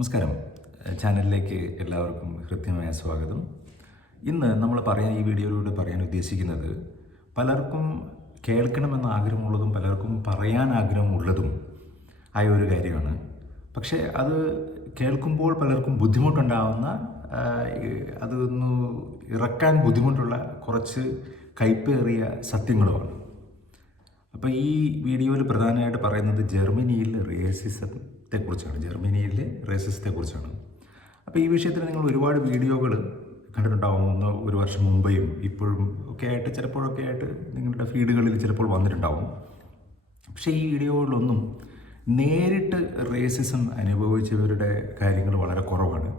നമസ്കാരം. ചാനലിലേക്ക് എല്ലാവർക്കും ഹൃദ്യമായ സ്വാഗതം. ഇന്ന് നമ്മൾ ഈ വീഡിയോയിലൂടെ പറയാൻ ഉദ്ദേശിക്കുന്നത് പലർക്കും കേൾക്കണമെന്ന് ആഗ്രഹമുള്ളതും പലർക്കും പറയാൻ ആഗ്രഹമുള്ളതും ആയ ഒരു കാര്യമാണ്. പക്ഷേ അത് കേൾക്കുമ്പോൾ പലർക്കും ബുദ്ധിമുട്ടുണ്ടാവുന്ന, അതൊന്ന് ഇറക്കാൻ ബുദ്ധിമുട്ടുള്ള കുറച്ച് കയ്പേറിയ സത്യങ്ങളുമാണ്. അപ്പോൾ ഈ വീഡിയോയിൽ പ്രധാനമായിട്ട് പറയുന്നത് ജർമ്മനിയിലെ റേസിസത്തെക്കുറിച്ചാണ്. അപ്പോൾ ഈ വിഷയത്തിൽ നിങ്ങൾ ഒരുപാട് വീഡിയോകൾ കണ്ടിട്ടുണ്ടാവും. ഒരു വർഷം മുമ്പേയും ഇപ്പോഴും ഒക്കെ ആയിട്ട് ചിലപ്പോഴൊക്കെ ആയിട്ട് നിങ്ങളുടെ ഫീഡുകളിൽ ചിലപ്പോൾ വന്നിട്ടുണ്ടാവും. പക്ഷേ ഈ വീഡിയോകളിലൊന്നും നേരിട്ട് റേസിസം അനുഭവിച്ചവരുടെ കാര്യങ്ങൾ വളരെ കുറവാണ്.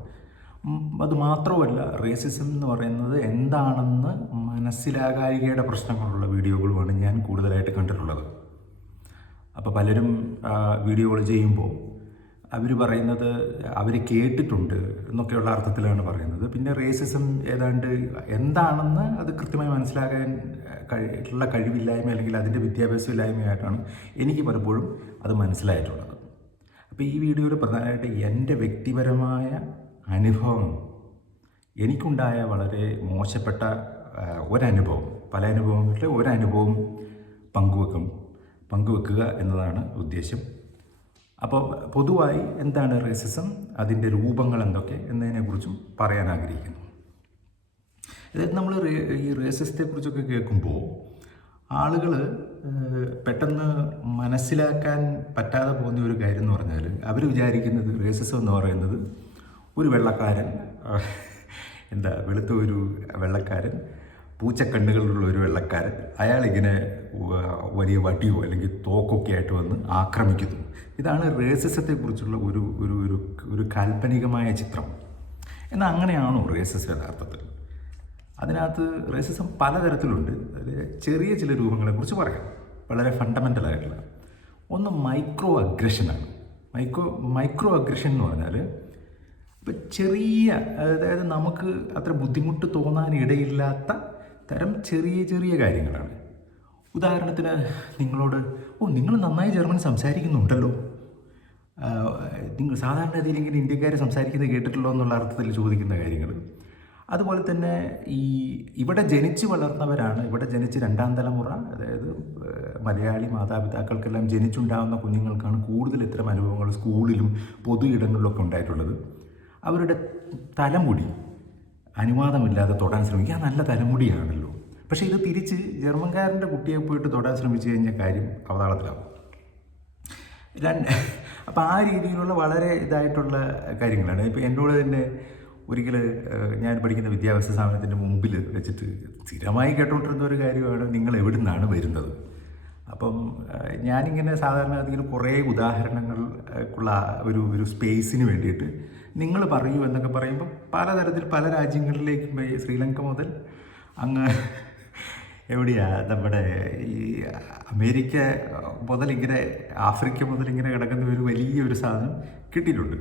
അതുമാത്രമല്ല, റേസിസം എന്ന് പറയുന്നത് എന്താണെന്ന് മനസ്സിലാകായികയുടെ പ്രശ്നങ്ങളുള്ള വീഡിയോകളുമാണ് ഞാൻ കൂടുതലായിട്ട് കണ്ടിട്ടുള്ളത്. അപ്പോൾ പലരും വീഡിയോകൾ ചെയ്യുമ്പോൾ അവർ പറയുന്നത് അവർ കേട്ടിട്ടുണ്ട് എന്നൊക്കെയുള്ള അർത്ഥത്തിലാണ് പറയുന്നത്. പിന്നെ റേസിസം ഏതാണ്ട് എന്താണെന്ന് അത് കൃത്യമായി മനസ്സിലാക്കാൻ ഉള്ള കഴിവില്ലായ്മ അല്ലെങ്കിൽ അതിൻ്റെ വിദ്യാഭ്യാസമില്ലായ്മയായിട്ടാണ് എനിക്ക് പലപ്പോഴും അത് മനസ്സിലായിട്ടുള്ളത്. അപ്പോൾ ഈ വീഡിയോയിൽ പ്രധാനമായിട്ട് എൻ്റെ വ്യക്തിപരമായ അനുഭവം, എനിക്കുണ്ടായ വളരെ മോശപ്പെട്ട ഒരനുഭവം, പല അനുഭവങ്ങളുടെ ഒരനുഭവം പങ്കുവെക്കുക എന്നതാണ് ഉദ്ദേശം. അപ്പോൾ പൊതുവായി എന്താണ് റേസിസം, അതിൻ്റെ രൂപങ്ങൾ എന്തൊക്കെ എന്നതിനെക്കുറിച്ചും പറയാൻ ആഗ്രഹിക്കുന്നു. അതായത് നമ്മൾ ഈ റേസിസത്തെക്കുറിച്ചൊക്കെ കേൾക്കുമ്പോൾ ആളുകൾ പെട്ടെന്ന് മനസ്സിലാക്കാൻ പറ്റാതെ പോകുന്ന ഒരു കാര്യം എന്ന് പറഞ്ഞാൽ അവർ വിചാരിക്കുന്നത് റേസിസം എന്ന് പറയുന്നത് ഒരു വെള്ളക്കാരൻ, വെളുത്ത ഒരു വെള്ളക്കാരൻ, പൂച്ചക്കണ്ണുകളുള്ള ഒരു വെള്ളക്കാരൻ, അയാളിങ്ങനെ വലിയ വടിയോ അല്ലെങ്കിൽ തോക്കൊക്കെ ആയിട്ട് വന്ന് ആക്രമിക്കുന്നു. ഇതാണ് റേസിസത്തെക്കുറിച്ചുള്ള ഒരു ഒരു ഒരു ഒരു കാൽപ്പനികമായ ചിത്രം. എന്നാൽ അങ്ങനെയാണോ റേസിസം യഥാർത്ഥത്തിൽ? അതിനകത്ത് റേസിസം പലതരത്തിലുണ്ട്. അതിൽ ചെറിയ ചില രൂപങ്ങളെക്കുറിച്ച് പറയാം, വളരെ ഫണ്ടമെൻ്റലായിട്ടുള്ള. ഒന്ന് മൈക്രോ അഗ്രഷനാണ്. മൈക്രോ അഗ്രഷൻ എന്ന് പറഞ്ഞാൽ ഇപ്പം ചെറിയ, അതായത് നമുക്ക് അത്ര ബുദ്ധിമുട്ട് തോന്നാനിടയില്ലാത്ത തരം ചെറിയ ചെറിയ കാര്യങ്ങളാണ്. ഉദാഹരണത്തിന് നിങ്ങളോട് നിങ്ങൾ നന്നായി ജർമ്മൻ സംസാരിക്കുന്നുണ്ടല്ലോ, നിങ്ങൾ സാധാരണ രീതിയിൽ ഇങ്ങനെ ഇന്ത്യക്കാർ സംസാരിക്കുന്നത് കേട്ടിട്ടുള്ളൂ എന്നുള്ള അർത്ഥത്തിൽ ചോദിക്കുന്ന കാര്യങ്ങൾ. അതുപോലെ തന്നെ ഇവിടെ ജനിച്ച് വളർന്നവരാണ്, ഇവിടെ ജനിച്ച് രണ്ടാം തലമുറ, അതായത് മലയാളി മാതാപിതാക്കൾക്കെല്ലാം ജനിച്ചുണ്ടാകുന്ന കുഞ്ഞുങ്ങൾക്കാണ് കൂടുതൽ ഇത്തരം അനുഭവങ്ങൾ സ്കൂളിലും പൊതു ഇടങ്ങളിലൊക്കെ ഉണ്ടായിട്ടുള്ളത്. അവരുടെ തലമുടി അനുവാദമില്ലാതെ തൊടാൻ ശ്രമിക്കുക, നല്ല തലമുടിയാണല്ലോ. പക്ഷേ ഇത് തിരിച്ച് ജർമ്മൻകാരൻ്റെ കുട്ടിയെ പോയിട്ട് തൊടാൻ ശ്രമിച്ചു കഴിഞ്ഞാൽ കാര്യം അവതാളത്തിലാവും. അപ്പോൾ ആ രീതിയിലുള്ള വളരെ ഇതായിട്ടുള്ള കാര്യങ്ങളാണ്. ഇപ്പോൾ എന്നോട് തന്നെ ഒരിക്കൽ ഞാൻ പഠിക്കുന്ന വിദ്യാഭ്യാസ സ്ഥാപനത്തിൻ്റെ മുമ്പിൽ വെച്ചിട്ട് സ്ഥിരമായി കേട്ടോണ്ടിരുന്ന ഒരു കാര്യമാണ്, നിങ്ങൾ എവിടെ നിന്നാണ് വരുന്നത്. അപ്പം ഞാനിങ്ങനെ സാധാരണ അതിൽ കുറേ ഉദാഹരണങ്ങൾക്കുള്ള ഒരു സ്പേസിന് വേണ്ടിയിട്ട് നിങ്ങൾ പറയൂ എന്നൊക്കെ പറയുമ്പോൾ പലതരത്തിൽ പല രാജ്യങ്ങളിലേക്കും, ശ്രീലങ്ക മുതൽ അങ്ങ് എവിടെയാ നമ്മുടെ ഈ അമേരിക്ക മുതൽ ഇങ്ങനെ ആഫ്രിക്ക മുതൽ ഇങ്ങനെ കിടക്കുന്ന ഒരു വലിയൊരു സാധനം കിട്ടിയിട്ടുണ്ട്.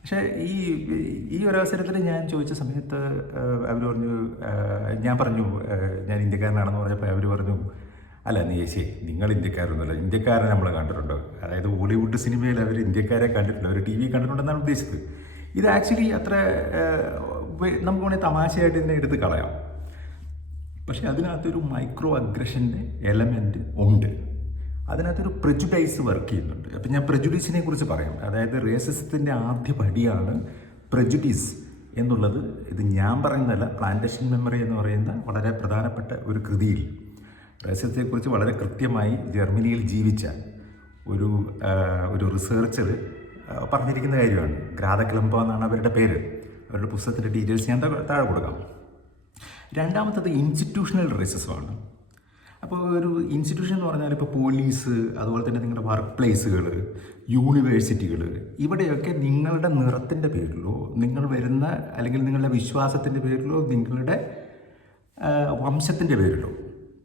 പക്ഷേ ഈ ഒരവസരത്തിൽ ഞാൻ ചോദിച്ച സമയത്ത് അവർ പറഞ്ഞു, ഞാൻ പറഞ്ഞു ഞാൻ ഇന്ത്യക്കാരനാണെന്ന് പറഞ്ഞപ്പോൾ അവർ പറഞ്ഞു, അല്ല നിങ്ങൾ ഇന്ത്യക്കാരൊന്നുമല്ല, ഇന്ത്യക്കാരെ നമ്മൾ കണ്ടിട്ടുണ്ട്. അതായത് ഹോളിവുഡ് സിനിമയിൽ അവർ ഇന്ത്യക്കാരെ കണ്ടിട്ടുണ്ട്, അവർ TV കണ്ടിട്ടുണ്ടെന്നാണ് ഉദ്ദേശിച്ചത്. ഇത് ആക്ച്വലി അത്ര നമുക്ക് വേണമെങ്കിൽ തമാശയായിട്ട് ഇതിനെ എടുത്ത് കളയാം. പക്ഷേ അതിനകത്തൊരു മൈക്രോ അഗ്രഷൻ്റെ എലമെൻറ്റ് ഉണ്ട്, അതിനകത്തൊരു പ്രെജുഡൈസ് വർക്ക് ചെയ്യുന്നുണ്ട്. അപ്പം ഞാൻ പ്രെജുഡീസിനെ കുറിച്ച് പറയാം. അതായത് റേസിസത്തിൻ്റെ ആദ്യ പടിയാണ് പ്രെജുഡീസ് എന്നുള്ളത്. ഇത് ഞാൻ പറയുന്നതല്ല, പ്ലാന്റേഷൻ മെമ്മറി എന്ന് പറയുന്ന വളരെ പ്രധാനപ്പെട്ട ഒരു കൃതിയിൽ റേസിസത്തെക്കുറിച്ച് വളരെ കൃത്യമായി ജർമ്മനിയിൽ ജീവിച്ച ഒരു റിസർച്ചർ പറഞ്ഞിരിക്കുന്ന കാര്യമാണ്. ഗ്രാദക്ലംബോ എന്നാണ് അവരുടെ പേര്. അവരുടെ പുസ്തകത്തിൻ്റെ ഡീറ്റെയിൽസ് ഞാൻ താഴെ കൊടുക്കാം. രണ്ടാമത്തത് ഇൻസ്റ്റിറ്റ്യൂഷണൽ റേസിസമാണ്. അപ്പോൾ ഒരു ഇൻസ്റ്റിറ്റ്യൂഷൻ എന്ന് പറഞ്ഞാൽ ഇപ്പോൾ പോലീസ്, അതുപോലെ തന്നെ നിങ്ങളുടെ വർക്ക് പ്ലേസുകൾ, യൂണിവേഴ്സിറ്റികൾ, ഇവിടെയൊക്കെ നിങ്ങളുടെ നിറത്തിൻ്റെ പേരിലോ നിങ്ങൾ വരുന്ന അല്ലെങ്കിൽ നിങ്ങളുടെ വിശ്വാസത്തിൻ്റെ പേരിലോ നിങ്ങളുടെ വംശത്തിൻ്റെ പേരിലോ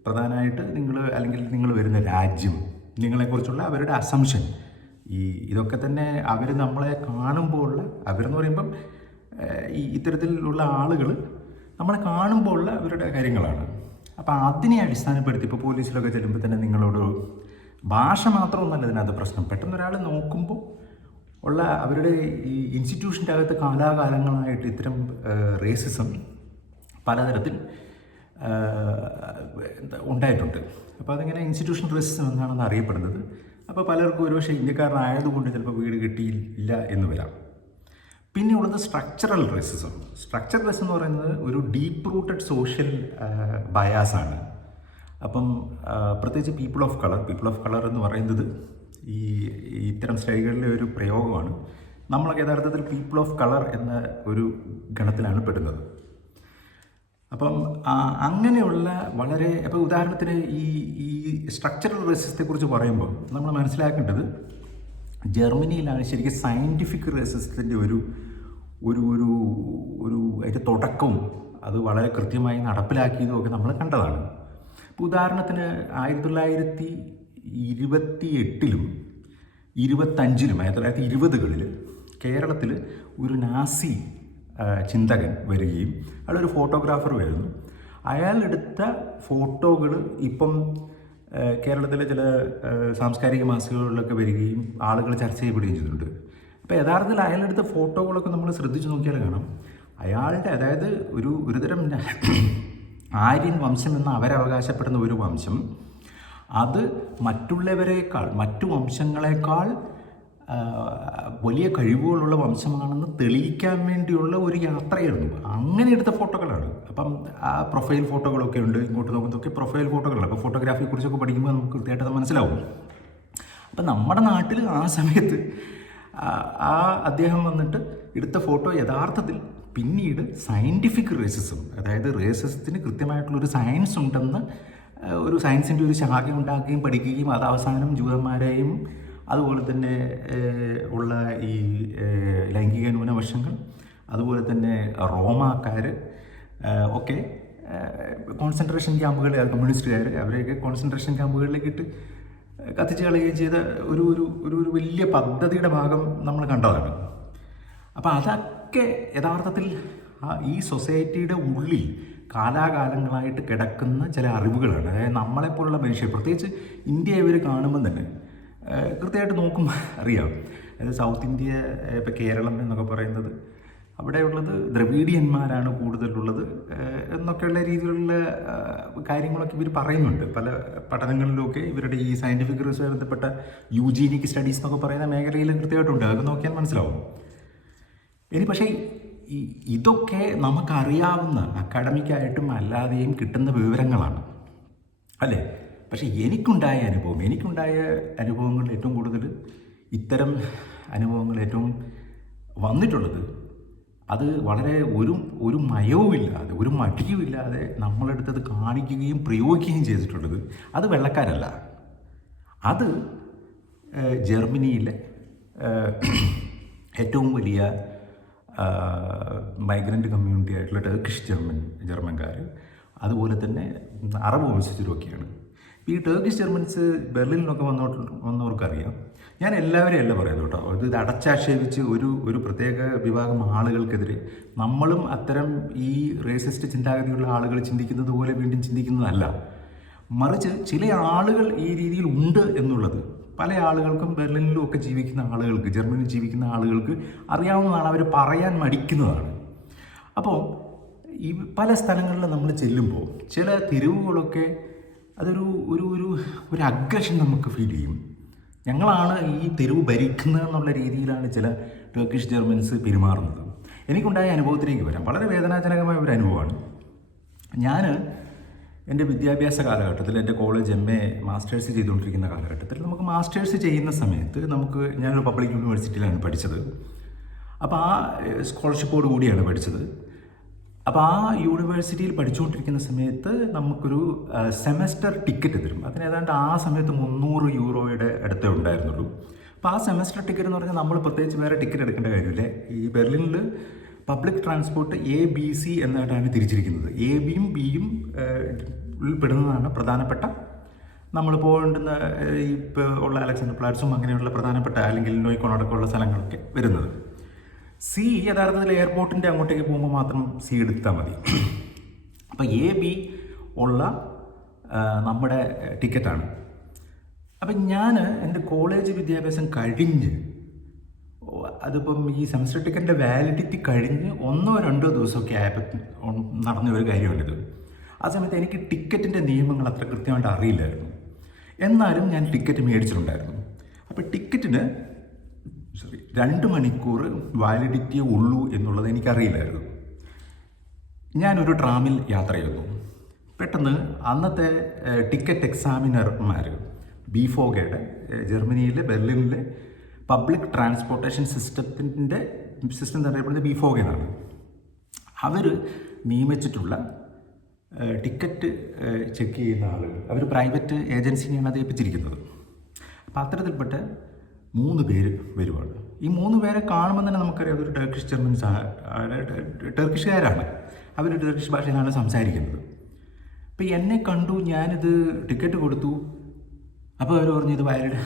പ്രധാനമായിട്ട് നിങ്ങൾ വരുന്ന രാജ്യം, നിങ്ങളെക്കുറിച്ചുള്ള അവരുടെ അസംഷൻ, ഇതൊക്കെ തന്നെ അവർ നമ്മളെ കാണുമ്പോൾ അവരെന്ന് പറയുമ്പം ഇത്തരത്തിലുള്ള ആളുകൾ നമ്മളെ കാണുമ്പോൾ അവരുടെ കാര്യങ്ങളാണ്. അപ്പോൾ അതിനെ അടിസ്ഥാനപ്പെടുത്തി ഇപ്പോൾ പോലീസിലൊക്കെ ചെല്ലുമ്പോൾ തന്നെ നിങ്ങളോട് ഭാഷ മാത്രമൊന്നുമല്ല ഇതിനകത്ത് പ്രശ്നം. പെട്ടെന്ന് ഒരാൾ നോക്കുമ്പോൾ ഉള്ള അവരുടെ ഈ ഇൻസ്റ്റിറ്റ്യൂഷൻ്റെ അകത്ത് കാലാകാലങ്ങളായിട്ട് ഇത്തരം റേസിസം പലതരത്തിൽ ഉണ്ടായിട്ടുണ്ട്. അപ്പോൾ അതിങ്ങനെ ഇൻസ്റ്റിറ്റ്യൂഷണൽ റേസിസം എന്നാണെന്ന് അറിയപ്പെടുന്നത്. അപ്പോൾ പലർക്കും ഒരുപക്ഷെ ഇന്ത്യക്കാരനായതുകൊണ്ട് ചിലപ്പോൾ വീട് കിട്ടിയില്ല എന്ന് വരാം. പിന്നെ ഉള്ളത് സ്ട്രക്ചറൽ റേസിസം. സ്ട്രക്ചറൽ റേസിസം എന്ന് പറയുന്നത് ഒരു ഡീപ്പ് റൂട്ടഡ് സോഷ്യൽ ബയാസാണ്. അപ്പം പ്രത്യേകിച്ച് പീപ്പിൾ ഓഫ് കളർ എന്ന് പറയുന്നത് ഈ ഇത്തരം സ്റ്റൈലുകളിലെ ഒരു പ്രയോഗമാണ്. നമ്മളൊക്കെ യഥാർത്ഥത്തിൽ പീപ്പിൾ ഓഫ് കളർ എന്ന ഒരു ഗണത്തിലാണ് പെടുന്നത്. അപ്പം അങ്ങനെയുള്ള വളരെ അപ്പോൾ ഉദാഹരണത്തിന് ഈ സ്ട്രക്ചറൽ റേസിസത്തെക്കുറിച്ച് പറയുമ്പോൾ നമ്മൾ മനസ്സിലാക്കേണ്ടത് ജർമ്മനിയിലാണ് ശരിക്കും സയൻറ്റിഫിക് റേസിസത്തിൻ്റെ ഒരു ഒരു ഒരു ഒരു അതിൻ്റെ തുടക്കവും അത് വളരെ കൃത്യമായി നടപ്പിലാക്കിയതും ഒക്കെ നമ്മൾ കണ്ടതാണ്. ഇപ്പോൾ ഉദാഹരണത്തിന് 1928-ലും 1925-ലും 1920-കളിൽ കേരളത്തിൽ ഒരു നാസി ചിന്തകൻ വരികയും അയാളൊരു ഫോട്ടോഗ്രാഫർ വരുന്നു. അയാളെടുത്ത ഫോട്ടോകൾ ഇപ്പം കേരളത്തിലെ ചില സാംസ്കാരിക മാസികകളിലൊക്കെ വരികയും ആളുകൾ ചർച്ച ചെയ്യപ്പെടുകയും ചെയ്തിട്ടുണ്ട്. അപ്പോൾ യഥാർത്ഥത്തിൽ അയാളെടുത്ത ഫോട്ടോകളൊക്കെ നമ്മൾ ശ്രദ്ധിച്ച് നോക്കിയാൽ കാണാം അയാളുടെ അതായത് ഒരുതരം ആര്യൻ വംശം എന്ന് അവരവകാശപ്പെടുന്ന ഒരു വംശം അത് മറ്റുള്ളവരെക്കാൾ മറ്റു വംശങ്ങളെക്കാൾ വലിയ കഴിവുകളുള്ള വംശമാണെന്ന് തെളിയിക്കാൻ വേണ്ടിയുള്ള ഒരു യാത്രയായിരുന്നു. അങ്ങനെ എടുത്ത ഫോട്ടോകളാണ്. അപ്പം ആ പ്രൊഫൈൽ ഫോട്ടോകളൊക്കെ ഉണ്ട്. ഇങ്ങോട്ട് നോക്കുന്നതൊക്കെ പ്രൊഫൈൽ ഫോട്ടോകളാണ്. അപ്പോൾ ഫോട്ടോഗ്രാഫിയെക്കുറിച്ചൊക്കെ പഠിക്കുമ്പോൾ നമുക്ക് കൃത്യമായിട്ട് അത് മനസ്സിലാവും. അപ്പം നമ്മുടെ നാട്ടിൽ ആ സമയത്ത് ആ അദ്ദേഹം വന്നിട്ട് എടുത്ത ഫോട്ടോ യഥാർത്ഥത്തിൽ പിന്നീട് സയൻറ്റിഫിക് റേസിസം, അതായത് റേസിസത്തിന് കൃത്യമായിട്ടുള്ളൊരു സയൻസ് ഉണ്ടെന്ന് ഒരു സയൻസിൻ്റെ ഒരു ശാഖ ഉണ്ടാക്കുകയും പഠിക്കുകയും അത് അവസാനം ജൂതന്മാരെയും അതുപോലെ തന്നെ ഉള്ള ഈ ലൈംഗിക ന്യൂനപക്ഷങ്ങൾ അതുപോലെ തന്നെ റോമാക്കാർ ഒക്കെ കോൺസെൻട്രേഷൻ ക്യാമ്പുകൾ, കമ്മ്യൂണിസ്റ്റുകാർ അവരെയൊക്കെ കോൺസെൻട്രേഷൻ ക്യാമ്പുകളിലേക്ക് ഇട്ട് കത്തിച്ച് കളയുകയും ചെയ്ത ഒരു ഒരു ഒരു ഒരു വലിയ പദ്ധതിയുടെ ഭാഗം നമ്മൾ കണ്ടതാണ്. അപ്പോൾ അതൊക്കെ യഥാർത്ഥത്തിൽ ഈ സൊസൈറ്റിയുടെ ഉള്ളിൽ കാലാകാലങ്ങളായിട്ട് കിടക്കുന്ന ചില അറിവുകളാണ്. അതായത് നമ്മളെപ്പോലുള്ള മനുഷ്യർ, പ്രത്യേകിച്ച് ഇന്ത്യ ഇവർ കാണുമ്പം തന്നെ കൃത്യമായിട്ട് നോക്കുമ്പോൾ അറിയാം. അതായത് സൗത്ത് ഇന്ത്യ, ഇപ്പോൾ കേരളം എന്നൊക്കെ പറയുന്നത് അവിടെയുള്ളത് ദ്രവീഡിയന്മാരാണ് കൂടുതലുള്ളത് എന്നൊക്കെയുള്ള രീതിയിലുള്ള കാര്യങ്ങളൊക്കെ ഇവർ പറയുന്നുണ്ട്. പല പഠനങ്ങളിലൊക്കെ ഇവരുടെ ഈ സയൻറ്റിഫിക് റിസർച്ച് ബന്ധപ്പെട്ട യൂജീനിക് സ്റ്റഡീസ് എന്നൊക്കെ പറയുന്ന മേഖലയിൽ കൃത്യമായിട്ടുണ്ട്. അതൊക്കെ നോക്കിയാൽ മനസ്സിലാവും. ഇനി പക്ഷേ ഇതൊക്കെ നമുക്കറിയാവുന്ന അക്കാഡമിക്കായിട്ടും അല്ലാതെയും കിട്ടുന്ന വിവരങ്ങളാണ് അല്ലേ. പക്ഷേ എനിക്കുണ്ടായ അനുഭവങ്ങളിൽ ഏറ്റവും കൂടുതൽ ഇത്തരം അനുഭവങ്ങൾ ഏറ്റവും വന്നിട്ടുള്ളത് അത് വളരെ ഒരു മയവുമില്ലാതെ ഒരു മടിയുമില്ലാതെ നമ്മളെടുത്തത് കാണിക്കുകയും പ്രയോഗിക്കുകയും ചെയ്തിട്ടുള്ളത് അത് വെള്ളക്കാരല്ല, അത് ജർമ്മനിയിലെ ഏറ്റവും വലിയ മൈഗ്രൻ്റ് കമ്മ്യൂണിറ്റി ആയിട്ടുള്ള ടർക്കിഷ് ജർമ്മൻകാർ, അതുപോലെ തന്നെ അറബ് വംശജരൊക്കെയാണ്. ഈ ടർക്കിഷ് ജർമ്മൻസ് ബെർലിനിലൊക്കെ വന്നവർക്കറിയാം. ഞാൻ എല്ലാവരെയും അല്ല പറയുന്നത് കേട്ടോ. ഇത് അടച്ചാക്ഷേപിച്ച് ഒരു പ്രത്യേക വിഭാഗം ആളുകൾക്കെതിരെ നമ്മളും അത്തരം ഈ റേസിസ്റ്റ് ചിന്താഗതിയുള്ള ആളുകൾ ചിന്തിക്കുന്നത് പോലെ വീണ്ടും ചിന്തിക്കുന്നതല്ല. മറിച്ച് ചില ആളുകൾ ഈ രീതിയിൽ ഉണ്ട് എന്നുള്ളത് പല ആളുകൾക്കും ബെർലിനിലും ഒക്കെ ജീവിക്കുന്ന ആളുകൾക്ക്, ജർമ്മനിയിൽ ജീവിക്കുന്ന ആളുകൾക്ക് അറിയാവുന്നതാണ്. അവർ പറയാൻ മടിക്കുന്നതാണ്. അപ്പോൾ ഈ പല സ്ഥലങ്ങളിൽ നമ്മൾ ചെല്ലുമ്പോൾ ചില തെരുവുകളൊക്കെ അതൊരു ഒരു ഒരു അഗ്രഷൻ നമുക്ക് ഫീൽ ചെയ്യും. ഞങ്ങളാണ് ഈ തെരുവ് ഭരിക്കുന്നത് എന്നുള്ള രീതിയിലാണ് ചില ടർക്കിഷ് ജർമ്മൻസ് പെരുമാറുന്നത്. എനിക്കുണ്ടായ അനുഭവത്തിലേക്ക് വരാം. വളരെ വേദനാജനകമായ ഒരു അനുഭവമാണ്. ഞാൻ എൻ്റെ വിദ്യാഭ്യാസ കാലഘട്ടത്തിൽ, എൻ്റെ കോളേജ് MA മാസ്റ്റേഴ്സ് ചെയ്തുകൊണ്ടിരിക്കുന്ന കാലഘട്ടത്തിൽ, നമുക്ക് മാസ്റ്റേഴ്സ് ചെയ്യുന്ന സമയത്ത് ഞാനൊരു പബ്ലിക് യൂണിവേഴ്സിറ്റിയിലാണ് പഠിച്ചത്. അപ്പോൾ ആ സ്കോളർഷിപ്പോട് കൂടിയാണ് പഠിച്ചത്. അപ്പോൾ ആ യൂണിവേഴ്സിറ്റിയിൽ പഠിച്ചുകൊണ്ടിരിക്കുന്ന സമയത്ത് നമുക്കൊരു സെമസ്റ്റർ ടിക്കറ്റ് തരും. അതിന് ഏതാണ്ട് ആ സമയത്ത് 300 യൂറോയുടെ അടുത്തേ ഉണ്ടായിരുന്നുള്ളൂ. അപ്പോൾ ആ സെമസ്റ്റർ ടിക്കറ്റ് എന്ന് പറഞ്ഞാൽ നമ്മൾ പ്രത്യേകിച്ച് വേറെ ടിക്കറ്റ് എടുക്കേണ്ട കാര്യമില്ല. ഈ ബെർലിനിൽ പബ്ലിക് ട്രാൻസ്പോർട്ട് ABC എന്നായിട്ടാണ് തിരിച്ചിരിക്കുന്നത്. ABയും Bയും ഉൾപ്പെടുന്നതാണ് പ്രധാനപ്പെട്ട നമ്മൾ പോകേണ്ടുന്ന ഇപ്പോൾ ഉള്ള അലക്സാണ്ടർ പ്ലാറ്റ്സും അങ്ങനെയുള്ള പ്രധാനപ്പെട്ട, അല്ലെങ്കിൽ നോയ്ക്കോൺ അടക്കമുള്ള സ്ഥലങ്ങളൊക്കെ വരുന്നത്. C യഥാർത്ഥത്തിൽ എയർപോർട്ടിൻ്റെ അങ്ങോട്ടേക്ക് പോകുമ്പോൾ മാത്രം C എടുത്താൽ മതി. അപ്പോൾ AB ഉള്ള നമ്മുടെ ടിക്കറ്റാണ്. അപ്പം ഞാൻ എൻ്റെ കോളേജ് വിദ്യാഭ്യാസം കഴിഞ്ഞ് അതിപ്പം ഈ സെമസ്റ്റർ ടിക്കറ്റിൻ്റെ വാലിഡിറ്റി കഴിഞ്ഞ് 1-2 ദിവസമൊക്കെ ആയപ്പോൾ നടന്ന ഒരു കാര്യമാണിത്. ആ സമയത്ത് എനിക്ക് ടിക്കറ്റിൻ്റെ നിയമങ്ങൾ അത്ര കൃത്യമായിട്ട് അറിയില്ലായിരുന്നു. എന്നാലും ഞാൻ ടിക്കറ്റ് മേടിച്ചിട്ടുണ്ടായിരുന്നു. അപ്പോൾ ടിക്കറ്റിന് 2 മണിക്കൂർ വാലിഡിറ്റിയേ ഉള്ളൂ എന്നുള്ളത് എനിക്കറിയില്ലായിരുന്നു. ഞാനൊരു ട്രാമിൽ യാത്ര ചെയ്തു. പെട്ടെന്ന് അന്നത്തെ ടിക്കറ്റ് എക്സാമിനർമാർ ബിഫോഗയുടെ ജർമ്മനിയിലെ ബെർലിനിലെ പബ്ലിക് ട്രാൻസ്പോർട്ടേഷൻ സിസ്റ്റം എന്നറിയപ്പെടുന്നത് ബിഫോഗയാണ്. അവർ നിയമിച്ചിട്ടുള്ള ടിക്കറ്റ് ചെക്ക് ചെയ്യുന്ന ആളുകൾ, അവർ പ്രൈവറ്റ് ഏജൻസിനെയാണ് അത് ഏൽപ്പിച്ചിരിക്കുന്നത്. അപ്പോൾ അത്തരത്തിൽപ്പെട്ട 3 പേര് വരുവാണ്. ഈ 3 പേരെ കാണുമ്പോൾ തന്നെ നമുക്കറിയാം അതൊരു ടർക്കിഷുകാരാണ്. അവർ ടർക്കിഷ് ഭാഷയിലാണ് സംസാരിക്കുന്നത്. അപ്പോൾ എന്നെ കണ്ടു, ഞാനിത് ടിക്കറ്റ് കൊടുത്തു. അപ്പോൾ അവർ പറഞ്ഞു ഇത് വാലിഡ്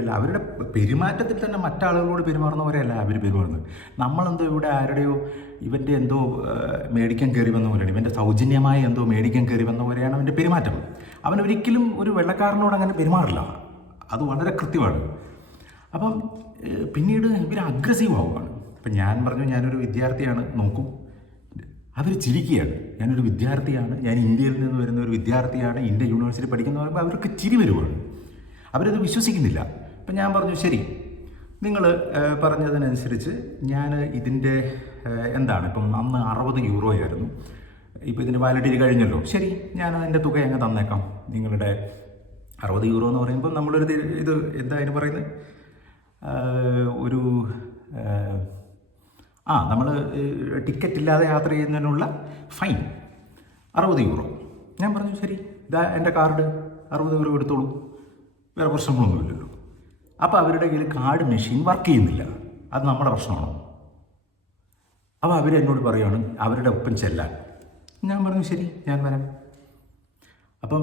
അല്ല. അവരുടെ പെരുമാറ്റത്തിൽ തന്നെ മറ്റാളുകളോട് പെരുമാറുന്നവരെയല്ല അവർ പെരുമാറുന്നത്. നമ്മളെന്തോ ഇവിടെ ആരുടെയോ ഇവൻ്റെ എന്തോ മേടിക്കാൻ കയറി വന്ന പോലെയാണ്, ഇവൻ്റെ സൗജന്യമായി എന്തോ മേടിക്കാൻ കയറി വന്ന പോലെയാണ് അവൻ്റെ പെരുമാറ്റം. അവൻ ഒരിക്കലും ഒരു വെള്ളക്കാരനോട് അങ്ങനെ പെരുമാറില്ല. അത് വളരെ കൃത്യമാണ്. അപ്പം പിന്നീട് ഇവർ അഗ്രസീവ് ആവുകയാണ്. അപ്പം ഞാൻ പറഞ്ഞു ഞാനൊരു വിദ്യാർത്ഥിയാണ്, നോക്കും. അവർ ചിരിക്കുകയാണ്. ഞാനൊരു വിദ്യാർത്ഥിയാണ്, ഞാൻ ഇന്ത്യയിൽ നിന്ന് വരുന്ന ഒരു വിദ്യാർത്ഥിയാണ്, ഇന്ത്യ യൂണിവേഴ്സിറ്റി പഠിക്കുന്ന പറയുമ്പോൾ അവർക്ക് ചിരി വരുവാണ്. അവരത് വിശ്വസിക്കുന്നില്ല. അപ്പം ഞാൻ പറഞ്ഞു ശരി, നിങ്ങൾ പറഞ്ഞതിനനുസരിച്ച് ഞാൻ ഇതിൻ്റെ എന്താണ്, ഇപ്പം അന്ന് 60 യൂറോയായിരുന്നു, ഇപ്പോൾ ഇതിൻ്റെ വാലിഡിറ്റി കഴിഞ്ഞല്ലോ, ശരി ഞാൻ അതിൻ്റെ തുക അങ്ങ് തന്നേക്കാം. നിങ്ങളുടെ 60 യൂറോ എന്ന് പറയുമ്പോൾ നമ്മളൊരു ഇത് എന്താ അതിന് പറയുന്നത്, ഒരു നമ്മൾ ടിക്കറ്റ് ഇല്ലാതെ യാത്ര ചെയ്യുന്നതിനുള്ള ഫൈൻ 60 യൂറോ. ഞാൻ പറഞ്ഞു ശരി, ഇതാ എൻ്റെ കാർഡ്, 60 യൂറോ എടുത്തോളൂ, വേറെ പ്രശ്നങ്ങളൊന്നുമില്ലല്ലോ. അപ്പോൾ അവരുടെ കയ്യിൽ കാർഡ് മെഷീൻ വർക്ക് ചെയ്യുന്നില്ല, അത് നമ്മുടെ പ്രശ്നമാണോ? അപ്പോൾ അവരെന്നോട് പറയുകയാണ് അവരുടെ ഒപ്പം ചെല്ലാൻ. ഞാൻ പറഞ്ഞു ശരി ഞാൻ വരാം. അപ്പം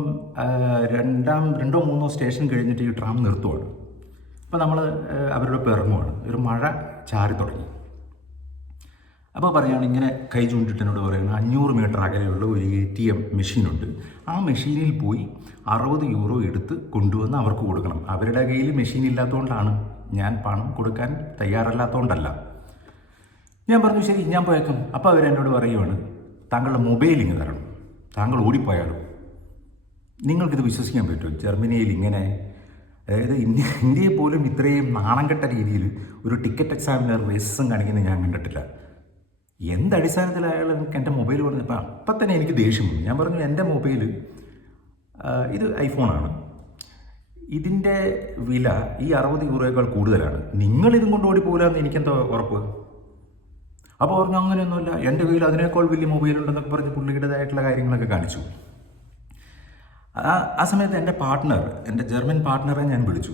2-3 സ്റ്റേഷൻ കഴിഞ്ഞിട്ട് ഈ ട്രാം നിർത്തുവാണ്. അപ്പോൾ നമ്മൾ അവരുടെ ഒപ്പം ഇറങ്ങുവാണ്. ഒരു മഴ ചാറി തുടങ്ങി. അപ്പോൾ പറയുകയാണ്, ഇങ്ങനെ കൈ ചൂണ്ടിട്ട് എന്നോട് പറയുകയാണ് 500 മീറ്റർ അകലെയുള്ള ഒരു ATM മെഷീനുണ്ട്, ആ മെഷീനിൽ പോയി 60 യൂറോ എടുത്ത് കൊണ്ടുവന്ന് അവർക്ക് കൊടുക്കണം. അവരുടെ കയ്യിൽ മെഷീൻ ഇല്ലാത്തതുകൊണ്ടാണ്, ഞാൻ പണം കൊടുക്കാൻ തയ്യാറല്ലാത്തതുകൊണ്ടല്ല. ഞാൻ പറഞ്ഞു ശരി ഞാൻ പോയേക്കാം. അപ്പോൾ അവരെന്നോട് പറയുവാണ് താങ്കളുടെ മൊബൈൽ ഇങ്ങ് തരണം, താങ്കൾ ഓടിപ്പോയാലും. നിങ്ങൾക്കിത് വിശ്വസിക്കാൻ പറ്റുമോ? ജർമ്മനിയിൽ ഇങ്ങനെ, അതായത് ഇന്ത്യയെ പോലും ഇത്രയും നാണം കെട്ട രീതിയിൽ ഒരു ടിക്കറ്റ് എക്സാമിനർ റേസിസം കാണിക്കുന്നത് ഞാൻ കണ്ടിട്ടില്ല. എന്തടിസ്ഥാനത്തിൽ അയാൾ എനിക്ക് എൻ്റെ മൊബൈൽ പറഞ്ഞപ്പോൾ അപ്പം തന്നെ എനിക്ക് ദേഷ്യം വന്നു. ഞാൻ പറഞ്ഞു എൻ്റെ മൊബൈൽ ഇത് ഐഫോണാണ്, ഇതിൻ്റെ വില ഈ 60 യൂറോയേക്കാൾ കൂടുതലാണ്, നിങ്ങളിതും കൊണ്ട് ഓടിപ്പോകില്ലെന്ന് എനിക്കെന്താ ഉറപ്പ്? അപ്പോൾ പറഞ്ഞു അങ്ങനെയൊന്നുമില്ല, എൻ്റെ കയ്യിൽ അതിനേക്കാൾ വലിയ മൊബൈലുണ്ടെന്നൊക്കെ പറഞ്ഞ് പുള്ളിയുടേതായിട്ടുള്ള കാര്യങ്ങളൊക്കെ കാണിച്ചു. ആ സമയത്ത് എൻ്റെ ജർമ്മൻ പാർട്ട്ണറെ ഞാൻ വിളിച്ചു.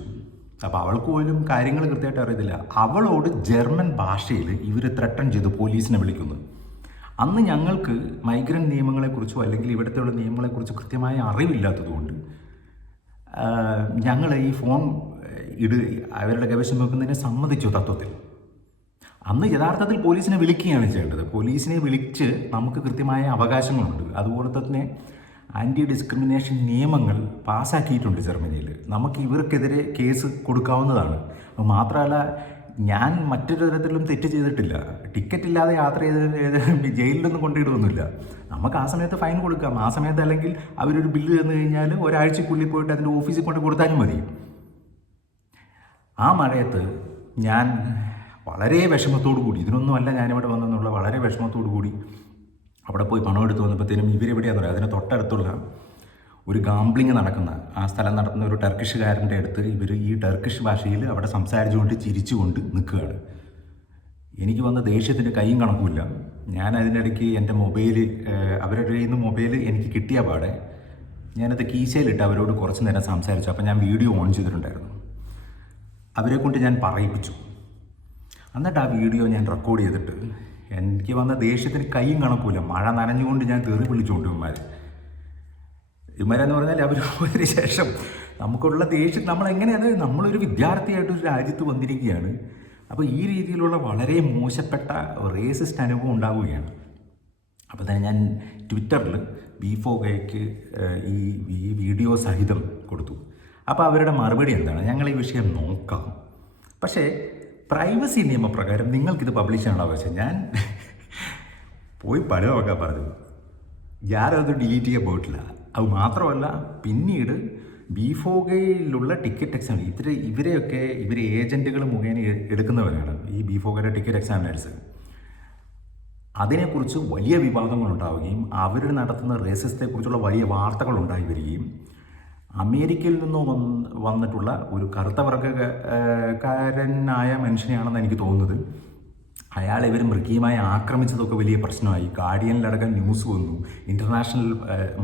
അപ്പോൾ അവൾക്ക് പോലും കാര്യങ്ങൾ കൃത്യമായിട്ട് അറിയത്തില്ല. അവളോട് ജർമ്മൻ ഭാഷയിൽ ഇവർ ത്രട്ടൺ ചെയ്തു പോലീസിനെ വിളിക്കുന്നു. അന്ന് ഞങ്ങൾക്ക് മൈഗ്രൻ്റ് നിയമങ്ങളെക്കുറിച്ചോ അല്ലെങ്കിൽ ഇവിടുത്തെയുള്ള നിയമങ്ങളെക്കുറിച്ചോ കൃത്യമായ അറിവില്ലാത്തതുകൊണ്ട് ഞങ്ങൾ ഈ ഫോൺ അവരുടെ കൈവശം വെക്കുന്നതിനെ സമ്മതിച്ചു തത്വത്തിൽ. അന്ന് യഥാർത്ഥത്തിൽ പോലീസിനെ വിളിക്കുകയാണ് ചെയ്യേണ്ടത്. പോലീസിനെ വിളിച്ച് നമുക്ക് കൃത്യമായ അവകാശങ്ങളുണ്ട്. അതുപോലെ തന്നെ ആൻറ്റി ഡിസ്ക്രിമിനേഷൻ നിയമങ്ങൾ പാസ്സാക്കിയിട്ടുണ്ട് ജർമ്മനിയിൽ. നമുക്ക് ഇവർക്കെതിരെ കേസ് കൊടുക്കാവുന്നതാണ്. മാത്രമല്ല ഞാൻ മറ്റൊരു തരത്തിലും തെറ്റ് ചെയ്തിട്ടില്ല. ടിക്കറ്റ് ഇല്ലാതെ യാത്ര ചെയ്ത് ജയിലിലൊന്നും കൊണ്ടിടുകയൊന്നുമില്ല. നമുക്ക് ആ സമയത്ത് ഫൈൻ കൊടുക്കാം. ആ സമയത്ത് അല്ലെങ്കിൽ അവരൊരു ബില്ല് തന്നു കഴിഞ്ഞാൽ ഒരാഴ്ചക്കുള്ളിൽ പോയിട്ട് അതിൻ്റെ ഓഫീസിൽ കൊണ്ട് കൊടുത്താലും മതി. ആ മഴയത്ത് ഞാൻ വളരെ വിഷമത്തോടു കൂടി, ഇതിനൊന്നുമല്ല ഞാനിവിടെ വന്നെന്നുള്ള വളരെ വിഷമത്തോടു കൂടി അവിടെ പോയി പണം എടുത്ത് വന്നപ്പോഴത്തേനും ഇവരെവിടെയാണെന്ന് പറയാം, അതിന് തൊട്ടടുത്തുള്ള ഒരു ഗാംബ്ലിങ് നടക്കുന്ന ആ സ്ഥലം നടത്തുന്ന ഒരു ടർക്കിഷുകാരൻ്റെ അടുത്ത് ഇവർ ഈ ടർക്കിഷ് ഭാഷയിൽ അവിടെ സംസാരിച്ചുകൊണ്ട് ചിരിച്ചുകൊണ്ട് നിൽക്കുകയാണ്. എനിക്ക് വന്ന ദേഷ്യത്തിൻ്റെ കൈയും കണക്കുമില്ല. ഞാൻ അതിനിടയ്ക്ക് എൻ്റെ മൊബൈൽ, അവരുടെ കയ്യിൽ നിന്ന് മൊബൈൽ എനിക്ക് കിട്ടിയ പാടെ ഞാനത് കീശയിലിട്ട് അവരോട് കുറച്ച് നേരം സംസാരിച്ചു. അപ്പോൾ ഞാൻ വീഡിയോ ഓൺ ചെയ്തിട്ടുണ്ടായിരുന്നു. അവരെ കൊണ്ട് ഞാൻ പറയിപ്പിച്ചു. എന്നിട്ട് ആ വീഡിയോ ഞാൻ റെക്കോർഡ് ചെയ്തിട്ട് എനിക്ക് വന്ന ദേഷ്യത്തിന് കൈയും കണക്കൂല, മഴ നനഞ്ഞുകൊണ്ട് ഞാൻ തെറി വിളിച്ചുകൊണ്ട് ഇവന്മാരെന്ന് പറഞ്ഞാൽ അവർ പോയതിന് ശേഷം നമുക്കുള്ള ദേഷ്യം നമ്മളെങ്ങനെയാണ്, നമ്മളൊരു വിദ്യാർത്ഥിയായിട്ടൊരു രാജ്യത്ത് വന്നിരിക്കുകയാണ്. അപ്പോൾ ഈ രീതിയിലുള്ള വളരെ മോശപ്പെട്ട റേസിസ്റ്റ് അനുഭവം ഉണ്ടാവുകയാണ്. അപ്പോൾ തന്നെ ഞാൻ ട്വിറ്ററിൽ ബിഫോഗയ്ക്ക് ഈ വീഡിയോ സഹിതം കൊടുത്തു. അപ്പോൾ അവരുടെ മറുപടി എന്താണ്, ഞങ്ങൾ ഈ വിഷയം നോക്കാം, പക്ഷേ പ്രൈവസി നിയമപ്രകാരം നിങ്ങൾക്കിത് പബ്ലിഷ് ചെയ്യാനുള്ള ആവശ്യം. ഞാൻ പോയി പണി നോക്കാൻ പറഞ്ഞു. ഞാനത് ഡിലീറ്റ് ചെയ്യാൻ പോയിട്ടില്ല. അത് മാത്രമല്ല, പിന്നീട് ബിഫോഗയിലുള്ള ടിക്കറ്റ് എക്സാം ഇവരെയൊക്കെ ഏജൻറ്റുകൾ മുഖേന എടുക്കുന്നവരാണ് ഈ ബിഫോഗയുടെ ടിക്കറ്റ് എക്സാമിനേഴ്സ്. അതിനെക്കുറിച്ച് വലിയ വിവാദങ്ങളുണ്ടാവുകയും അവർ നടത്തുന്ന റേസിസത്തെക്കുറിച്ചുള്ള വലിയ വാർത്തകൾ ഉണ്ടായി വരികയും അമേരിക്കയിൽ നിന്ന് വന്നിട്ടുള്ള ഒരു കറുത്ത വർഗ്ഗക്കാരനായ മനുഷ്യനെയാണെന്ന് എനിക്ക് തോന്നുന്നത്. അയാൾ ഇവർ മൃഗീയമായി ആക്രമിച്ചതൊക്കെ വലിയ പ്രശ്നമായി. ഗാർഡിയനിലടക്കം ന്യൂസ് വന്നു, ഇൻ്റർനാഷണൽ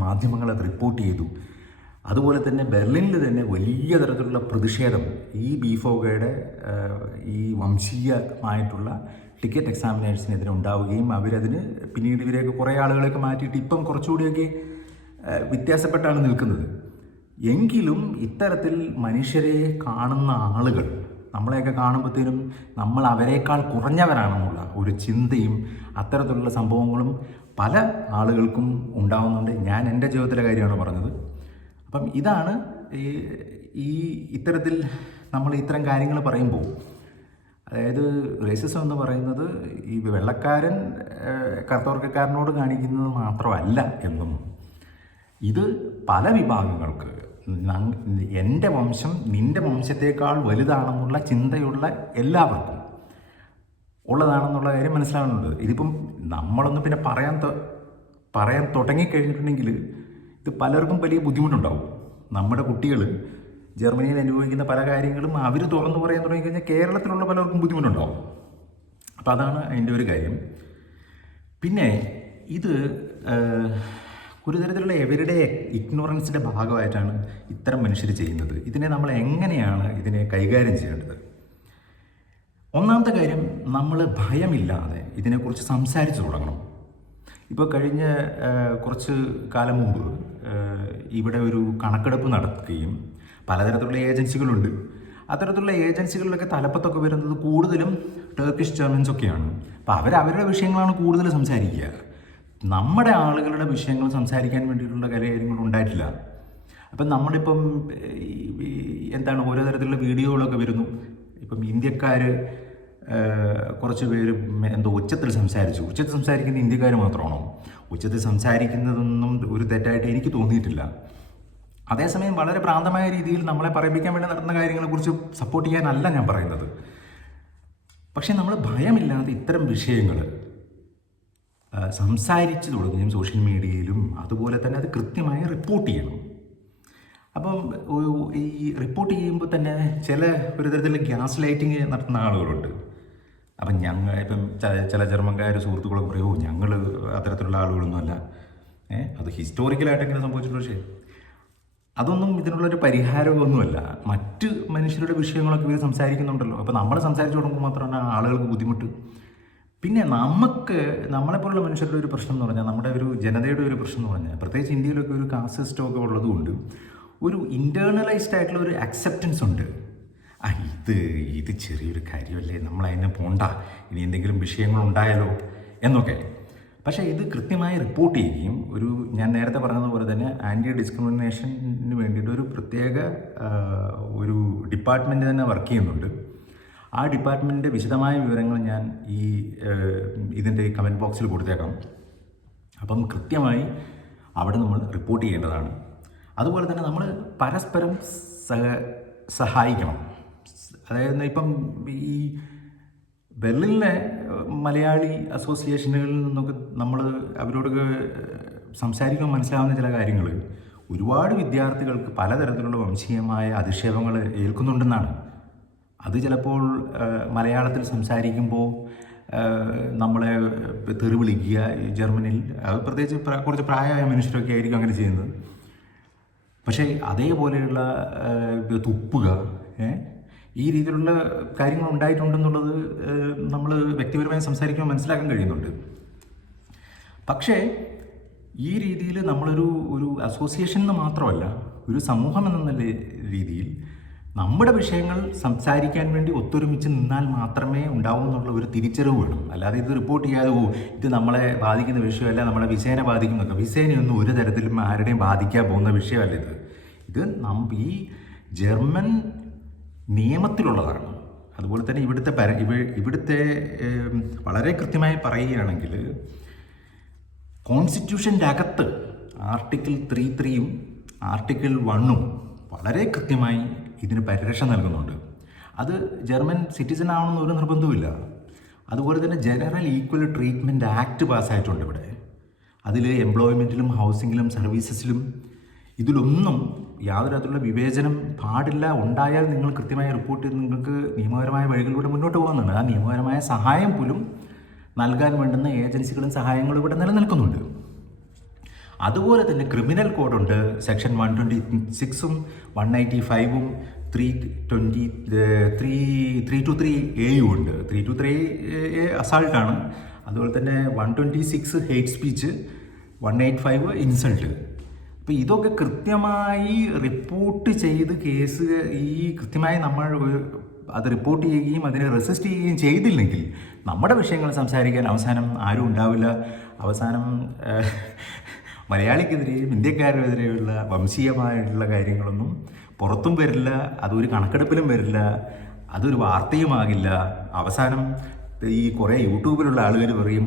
മാധ്യമങ്ങൾ അത് റിപ്പോർട്ട് ചെയ്തു. അതുപോലെ തന്നെ ബെർലിനിൽ തന്നെ വലിയ തരത്തിലുള്ള പ്രതിഷേധം ഈ ബിഫോഗയുടെ ഈ വംശീയമായിട്ടുള്ള ടിക്കറ്റ് എക്സാമിനേഴ്സിനെതിരെ ഉണ്ടാവുകയും അവരതിന് പിന്നീട് ഇവരെയൊക്കെ കുറേ ആളുകളെയൊക്കെ മാറ്റിയിട്ട് ഇപ്പം കുറച്ചുകൂടിയൊക്കെ വ്യത്യാസപ്പെട്ടാണ് നിൽക്കുന്നത്. എങ്കിലും ഇത്തരത്തിൽ മനുഷ്യരെ കാണുന്ന ആളുകൾ നമ്മളെയൊക്കെ കാണുമ്പോഴത്തേനും നമ്മൾ അവരെക്കാൾ കുറഞ്ഞവരാണെന്നുള്ള ഒരു ചിന്തയും അത്തരത്തിലുള്ള സംഭവങ്ങളും പല ആളുകൾക്കും ഉണ്ടാകുന്നുണ്ട്. ഞാൻ എൻ്റെ ജീവിതത്തിലെ കാര്യമാണ് പറഞ്ഞത്. അപ്പം ഇതാണ് ഇത്തരത്തിൽ നമ്മൾ ഇത്തരം കാര്യങ്ങൾ പറയുമ്പോൾ, അതായത് റേസിസം എന്ന് പറയുന്നത് ഈ വെള്ളക്കാരൻ കറുത്തവർഗ്ഗക്കാരനോട് കാണിക്കുന്നത് മാത്രമല്ല എന്നും, ഇത് പല വിഭാഗങ്ങൾക്ക് എൻ്റെ വംശം നിൻ്റെ വംശത്തേക്കാൾ വലുതാണെന്നുള്ള ചിന്തയുള്ള എല്ലാവർക്കും ഉള്ളതാണെന്നുള്ള കാര്യം മനസ്സിലാകുന്നുണ്ട്. ഇതിപ്പം നമ്മളൊന്ന് പിന്നെ പറയാൻ തുടങ്ങിക്കഴിഞ്ഞിട്ടുണ്ടെങ്കിൽ ഇത് പലർക്കും വലിയ ബുദ്ധിമുട്ടുണ്ടാവും. നമ്മുടെ കുട്ടികൾ ജർമ്മനിയിൽ അനുഭവിക്കുന്ന പല കാര്യങ്ങളും അവർ തുറന്നു പറയാൻ തുടങ്ങിക്കഴിഞ്ഞാൽ കേരളത്തിലുള്ള പലർക്കും ബുദ്ധിമുട്ടുണ്ടാവും. അപ്പോൾ അതാണ് അതിൻ്റെ ഒരു കാര്യം. പിന്നെ ഇത് ഒരു തരത്തിലുള്ള എവരുടെ ഇഗ്നോറൻസിൻ്റെ ഭാഗമായിട്ടാണ് ഇത്തരം മനുഷ്യർ ചെയ്യുന്നത്. ഇതിനെ നമ്മൾ എങ്ങനെയാണ് ഇതിനെ കൈകാര്യം ചെയ്യേണ്ടത്? ഒന്നാമത്തെ കാര്യം, നമ്മൾ ഭയമില്ലാതെ ഇതിനെക്കുറിച്ച് സംസാരിച്ചു തുടങ്ങണം. ഇപ്പോൾ കഴിഞ്ഞ കുറച്ച് കാലം മുമ്പ് ഇവിടെ ഒരു കണക്കെടുപ്പ് നടത്തുകയും പലതരത്തിലുള്ള ഏജൻസികളുണ്ട്. അത്തരത്തിലുള്ള ഏജൻസികളിലൊക്കെ തലപ്പത്തൊക്കെ വരുന്നത് കൂടുതലും ടർക്കിഷ് ജർമ്മൻസൊക്കെയാണ്. അപ്പോൾ അവരുടെ വിഷയങ്ങളാണ് കൂടുതൽ സംസാരിക്കുക. നമ്മുടെ ആളുകളുടെ വിഷയങ്ങൾ സംസാരിക്കാൻ വേണ്ടിയിട്ടുള്ള കാര്യങ്ങൾ ഉണ്ടായിട്ടില്ല. അപ്പം നമ്മളിപ്പം എന്താണ് ഓരോ തരത്തിലുള്ള വീഡിയോകളൊക്കെ വരുന്നു. ഇപ്പം ഇന്ത്യക്കാർ കുറച്ച് പേര് എന്തോ ഉച്ചത്തിൽ സംസാരിക്കുന്ന ഇന്ത്യക്കാർ മാത്രമാണോ? ഉച്ചത്തിൽ സംസാരിക്കുന്നതൊന്നും ഒരു തെറ്റായിട്ട് എനിക്ക് തോന്നിയിട്ടില്ല. അതേസമയം വളരെ ഭ്രാന്തമായ രീതിയിൽ നമ്മളെ പറയിപ്പിക്കാൻ വേണ്ടി നടത്തുന്ന കാര്യങ്ങളെക്കുറിച്ച് സപ്പോർട്ട് ചെയ്യാനല്ല ഞാൻ പറയുന്നത്. പക്ഷേ നമ്മൾ ഭയമില്ലാതെ ഇത്തരം വിഷയങ്ങൾ സംസാരിച്ചു തുടങ്ങുകയും സോഷ്യൽ മീഡിയയിലും അതുപോലെ തന്നെ അത് കൃത്യമായി റിപ്പോർട്ട് ചെയ്യണം. അപ്പം ഈ റിപ്പോർട്ട് ചെയ്യുമ്പോൾ തന്നെ ഒരു തരത്തിൽ ഗ്യാസ് ലൈറ്റിങ് നടത്തുന്ന ആളുകളുണ്ട്. അപ്പം ഇപ്പം ചില ജർമ്മൻകാർ സുഹൃത്തുക്കളൊക്കെ പറയുമോ ഞങ്ങൾ അത്തരത്തിലുള്ള ആളുകളൊന്നുമല്ല, അത് ഹിസ്റ്റോറിക്കലായിട്ട് എങ്ങനെ സംഭവിച്ചിട്ടുള്ള പക്ഷേ അതൊന്നും ഇതിനുള്ളൊരു പരിഹാരമൊന്നുമല്ല. മറ്റ് മനുഷ്യരുടെ വിഷയങ്ങളൊക്കെ ഇവർ സംസാരിക്കുന്നുണ്ടല്ലോ. അപ്പോൾ നമ്മൾ സംസാരിച്ചു തുടങ്ങുമ്പോൾ മാത്രമാണ് ആളുകൾക്ക് ബുദ്ധിമുട്ട്. പിന്നെ നമ്മളെപ്പോലുള്ള മനുഷ്യരുടെ ഒരു പ്രശ്നം എന്ന് പറഞ്ഞാൽ, നമ്മുടെ ഒരു ജനതയുടെ ഒരു പ്രശ്നം എന്ന് പറഞ്ഞാൽ, പ്രത്യേകിച്ച് ഇന്ത്യയിലൊക്കെ ഒരു കാസ്റ്റ് സിസ്റ്റമൊക്കെ ഉള്ളതുകൊണ്ട് ഒരു ഇൻറ്റേർണലൈസ്ഡ് ആയിട്ടുള്ള ഒരു അക്സെപ്റ്റൻസ് ഉണ്ട്. ഇത് ചെറിയൊരു കാര്യമല്ലേ, നമ്മളതിനെ പോണ്ട, ഇനി എന്തെങ്കിലും വിഷയങ്ങളുണ്ടായാലോ എന്നൊക്കെ. പക്ഷേ ഇത് കൃത്യമായി റിപ്പോർട്ട് ചെയ്യുകയും ഞാൻ നേരത്തെ പറഞ്ഞതുപോലെ തന്നെ ആൻറ്റി ഡിസ്ക്രിമിനേഷന് വേണ്ടിയിട്ട് ഒരു പ്രത്യേക ഒരു ഡിപ്പാർട്ട്മെൻറ്റ് തന്നെ വർക്ക് ചെയ്യുന്നുണ്ട്. ആ ഡിപ്പാർട്ട്മെൻറ്റിൻ്റെ വിശദമായ വിവരങ്ങൾ ഞാൻ ഇതിൻ്റെ കമൻറ്റ് ബോക്സിൽ കൊടുത്തേക്കാം. അപ്പം കൃത്യമായി അവിടെ നമ്മൾ റിപ്പോർട്ട് ചെയ്യേണ്ടതാണ്. അതുപോലെ തന്നെ നമ്മൾ പരസ്പരം സഹായിക്കണം. അതായത് ഇപ്പം ഈ ബെർലിനിലെ മലയാളി അസോസിയേഷനുകളിൽ നിന്നൊക്കെ നമ്മൾ അവരോട് സംസാരിക്കുമ്പോൾ മനസ്സിലാവുന്ന ചില കാര്യങ്ങൾ, ഒരുപാട് വിദ്യാർത്ഥികൾക്ക് പലതരത്തിലുള്ള വംശീയമായ അധിക്ഷേപങ്ങൾ ഏൽക്കുന്നുണ്ടെന്നാണ്. അത് ചിലപ്പോൾ മലയാളത്തിൽ സംസാരിക്കുമ്പോൾ നമ്മളെ തെറി വിളിക്കുക, ജർമ്മനിയിൽ അത് പ്രത്യേകിച്ച് കുറച്ച് പ്രായമായ മനുഷ്യരൊക്കെ ആയിരിക്കും അങ്ങനെ ചെയ്യുന്നത്. പക്ഷേ അതേപോലെയുള്ള തുപ്പുക, ഈ രീതിയിലുള്ള കാര്യങ്ങൾ ഉണ്ടായിട്ടുണ്ടെന്നുള്ളത് നമ്മൾ വ്യക്തിപരമായി സംസാരിക്കുമ്പോൾ മനസ്സിലാക്കാൻ കഴിയുന്നുണ്ട്. പക്ഷേ ഈ രീതിയിൽ നമ്മളൊരു അസോസിയേഷൻ എന്ന് മാത്രമല്ല, ഒരു സമൂഹം എന്ന രീതിയിൽ നമ്മുടെ വിഷയങ്ങൾ സംസാരിക്കാൻ വേണ്ടി ഒത്തൊരുമിച്ച് നിന്നാൽ മാത്രമേ ഉണ്ടാവൂ എന്നുള്ള ഒരു തിരിച്ചറിവ് വേണം. അല്ലാതെ ഇത് റിപ്പോർട്ട് ചെയ്യാതെ ഇത് നമ്മളെ ബാധിക്കുന്ന വിഷയമല്ല, നമ്മളെ വിസേനെ ബാധിക്കുന്നൊക്കെ. വിസേനയൊന്നും ഒരു തരത്തിലും ആരുടെയും ബാധിക്കാൻ പോകുന്ന വിഷയമല്ല. ഇത് ഈ ജർമ്മൻ നിയമത്തിലുള്ളതാണ്. അതുപോലെ തന്നെ ഇവിടുത്തെ വളരെ കൃത്യമായി പറയുകയാണെങ്കിൽ കോൺസ്റ്റിറ്റ്യൂഷൻ്റെ അകത്ത് ആർട്ടിക്കിൾ 3.3-യും ആർട്ടിക്കിൾ 1-ഉം വളരെ കൃത്യമായി ഇതിന് പരിരക്ഷ നൽകുന്നുണ്ട്. അത് ജർമ്മൻ സിറ്റിസൺ ആവണമെന്ന് ഒരു നിർബന്ധവുമില്ല. അതുപോലെ തന്നെ ജനറൽ ഈക്വൽ ട്രീറ്റ്മെൻറ്റ് ആക്ട് പാസ്സായിട്ടുണ്ട് ഇവിടെ. അതിൽ എംപ്ലോയ്മെൻറ്റിലും ഹൗസിങ്ങിലും സർവീസസിലും ഇതിലൊന്നും യാതൊരു തരത്തിലുള്ള വിവേചനം പാടില്ല. ഉണ്ടായാൽ നിങ്ങൾ കൃത്യമായി റിപ്പോർട്ട് ചെയ്ത് നിങ്ങൾക്ക് നിയമപരമായ വഴികളിലൂടെ മുന്നോട്ട് പോകുന്നുണ്ട്. ആ നിയമപരമായ സഹായം പോലും നൽകാൻ വേണ്ടുന്ന ഏജൻസികളും സഹായങ്ങളും ഇവിടെ നിലനിൽക്കുന്നുണ്ട്. അതുപോലെ തന്നെ ക്രിമിനൽ കോഡുണ്ട്. സെക്ഷൻ 126-ഉം 195-ഉം 323A ഉണ്ട്. 323A അസാൾട്ടാണ്. അതുപോലെ തന്നെ 126 ഹെയ്റ്റ് സ്പീച്ച്, 185 ഇൻസൾട്ട്. അപ്പോൾ ഇതൊക്കെ കൃത്യമായി റിപ്പോർട്ട് ചെയ്ത് കേസ് കൃത്യമായി നമ്മൾ അത് റിപ്പോർട്ട് ചെയ്യുകയും അതിനെ റെസിസ്റ്റ് ചെയ്യുകയും ചെയ്തില്ലെങ്കിൽ നമ്മുടെ വിഷയങ്ങൾ സംസാരിക്കാൻ അവസാനം ആരും ഉണ്ടാവില്ല. അവസാനം മലയാളിക്കെതിരെയും ഇന്ത്യക്കാരെതിരെയുള്ള വംശീയമായിട്ടുള്ള കാര്യങ്ങളൊന്നും പുറത്തും വരില്ല. അതൊരു കണക്കെടുപ്പിലും വരില്ല. അതൊരു വാർത്തയുമാകില്ല. അവസാനം ഈ കുറേ യൂട്യൂബിലുള്ള ആളുകൾ പറയും,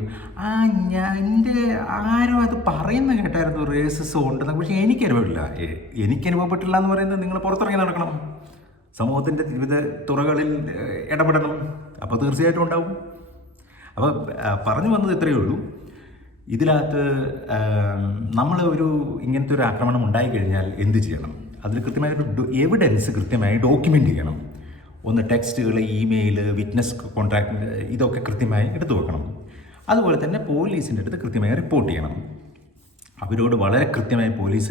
എൻ്റെ ആരോ അത് പറയുന്ന കേട്ടായിരുന്നു റേസിസം ഉണ്ടെന്ന്. പക്ഷേ എനിക്കനുഭവമില്ല. എനിക്കനുഭവപ്പെട്ടില്ല എന്ന് പറയുന്നത് നിങ്ങൾ പുറത്തിറങ്ങി നടക്കണം, സമൂഹത്തിൻ്റെ വിവിധ തുറകളിൽ ഇടപെടണം. അപ്പോൾ തീർച്ചയായിട്ടും ഉണ്ടാവും. അപ്പോൾ പറഞ്ഞു വന്നത് ഇത്രയേ ഉള്ളൂ. ഇതിനകത്ത് നമ്മൾ ഇങ്ങനത്തെ ഒരു ആക്രമണം ഉണ്ടായിക്കഴിഞ്ഞാൽ എന്ത് ചെയ്യണം? അതിൽ കൃത്യമായൊരു എവിഡൻസ് കൃത്യമായി ഡോക്യുമെൻ്റ് ചെയ്യണം. ഒന്ന് ടെക്സ്റ്റുകൾ, ഇമെയിൽ, വിറ്റ്നസ് കോൺട്രാക്ട്, ഇതൊക്കെ കൃത്യമായി എടുത്തു വെക്കണം. അതുപോലെ തന്നെ പോലീസിൻ്റെ അടുത്ത് കൃത്യമായി റിപ്പോർട്ട് ചെയ്യണം. അവരോട് വളരെ കൃത്യമായി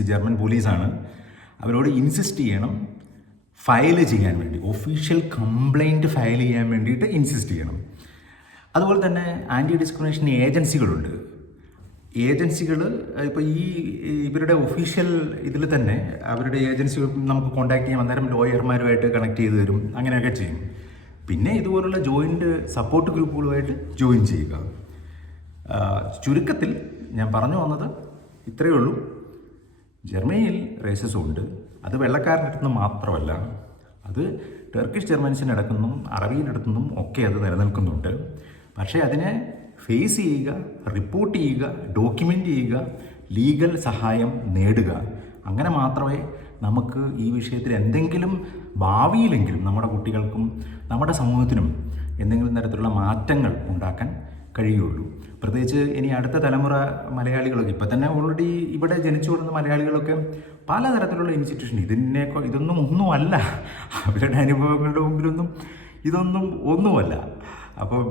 ജർമ്മൻ പോലീസാണ്, അവരോട് ഇൻസിസ്റ്റ് ചെയ്യണം ഫയൽ ചെയ്യാൻ വേണ്ടി, ഒഫീഷ്യൽ കംപ്ലൈൻറ്റ് ഫയൽ ചെയ്യാൻ വേണ്ടിയിട്ട് ഇൻസിസ്റ്റ് ചെയ്യണം. അതുപോലെ തന്നെ ആൻറ്റി ഡിസ്ക്രിമിനേഷൻ ഏജൻസികളുണ്ട്. ഏജൻസികൾ ഇപ്പോൾ ഇവരുടെ ഒഫീഷ്യൽ ഇതിൽ തന്നെ അവരുടെ ഏജൻസി നമുക്ക് കോൺടാക്ട് ചെയ്യാം. അന്നേരം ലോയർമാരുമായിട്ട് കണക്ട് ചെയ്ത് തരും, അങ്ങനെയൊക്കെ ചെയ്യും. പിന്നെ ഇതുപോലുള്ള ജോയിൻ്റ് സപ്പോർട്ട് ഗ്രൂപ്പുകളുമായിട്ട് ജോയിൻ ചെയ്യുക. ചുരുക്കത്തിൽ ഞാൻ പറഞ്ഞു വന്നത് ഇത്രയേ ഉള്ളൂ. ജർമ്മനിയിൽ റേസിസം ഉണ്ട്. അത് വെള്ളക്കാരുടെ അടുത്ത് നിന്ന് മാത്രമല്ല, അത് ടർക്കിഷ് ജർമ്മൻസിൻ്റെ അടുത്തുനിന്നും അറബിയുടെ അടുത്തുനിന്നും ഒക്കെ അത് നിലനിൽക്കുന്നുണ്ട്. പക്ഷേ അതിനെ ഫേസ് ചെയ്യുക, റിപ്പോർട്ട് ചെയ്യുക, ഡോക്യുമെൻ്റ് ചെയ്യുക, ലീഗൽ സഹായം നേടുക. അങ്ങനെ മാത്രമേ നമുക്ക് ഈ വിഷയത്തിൽ എന്തെങ്കിലും ഭാവിയിലെങ്കിലും നമ്മുടെ കുട്ടികൾക്കും നമ്മുടെ സമൂഹത്തിനും എന്തെങ്കിലും തരത്തിലുള്ള മാറ്റങ്ങൾ ഉണ്ടാക്കാൻ കഴിയുള്ളൂ. പ്രത്യേകിച്ച് ഇനി അടുത്ത തലമുറ മലയാളികളൊക്കെ ഇപ്പം തന്നെ ഓൾറെഡി ഇവിടെ ജനിച്ചു കൊടുക്കുന്ന മലയാളികളൊക്കെ പലതരത്തിലുള്ള ഇൻസ്റ്റിറ്റ്യൂഷൻ ഇതൊന്നും ഒന്നുമല്ല. അവരുടെ അനുഭവങ്ങളുടെ മുമ്പിലൊന്നും ഇതൊന്നും ഒന്നുമല്ല. അപ്പം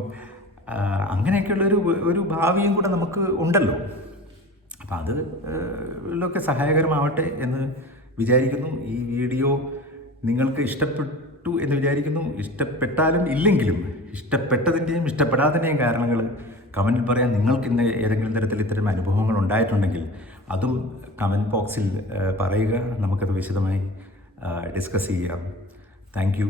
അങ്ങനെയൊക്കെയുള്ളൊരു ഭാവിയും കൂടെ നമുക്ക് ഉണ്ടല്ലോ. അപ്പം അതിലൊക്കെ സഹായകരമാവട്ടെ എന്ന് വിചാരിക്കുന്നു. ഈ വീഡിയോ നിങ്ങൾക്ക് ഇഷ്ടപ്പെട്ടു എന്ന് വിചാരിക്കുന്നു. ഇഷ്ടപ്പെട്ടാലും ഇല്ലെങ്കിലും ഇഷ്ടപ്പെട്ടതിൻ്റെയും ഇഷ്ടപ്പെടാത്തതിൻ്റെയും കാരണങ്ങൾ കമൻറ്റിൽ പറയാൻ. നിങ്ങൾക്ക് ഇന്ന് ഏതെങ്കിലും തരത്തിൽ ഇത്തരം അനുഭവങ്ങൾ ഉണ്ടായിട്ടുണ്ടെങ്കിൽ അതും കമൻറ്റ് ബോക്സിൽ പറയുക. നമുക്കത് വിശദമായി ഡിസ്കസ് ചെയ്യാം. Thank you.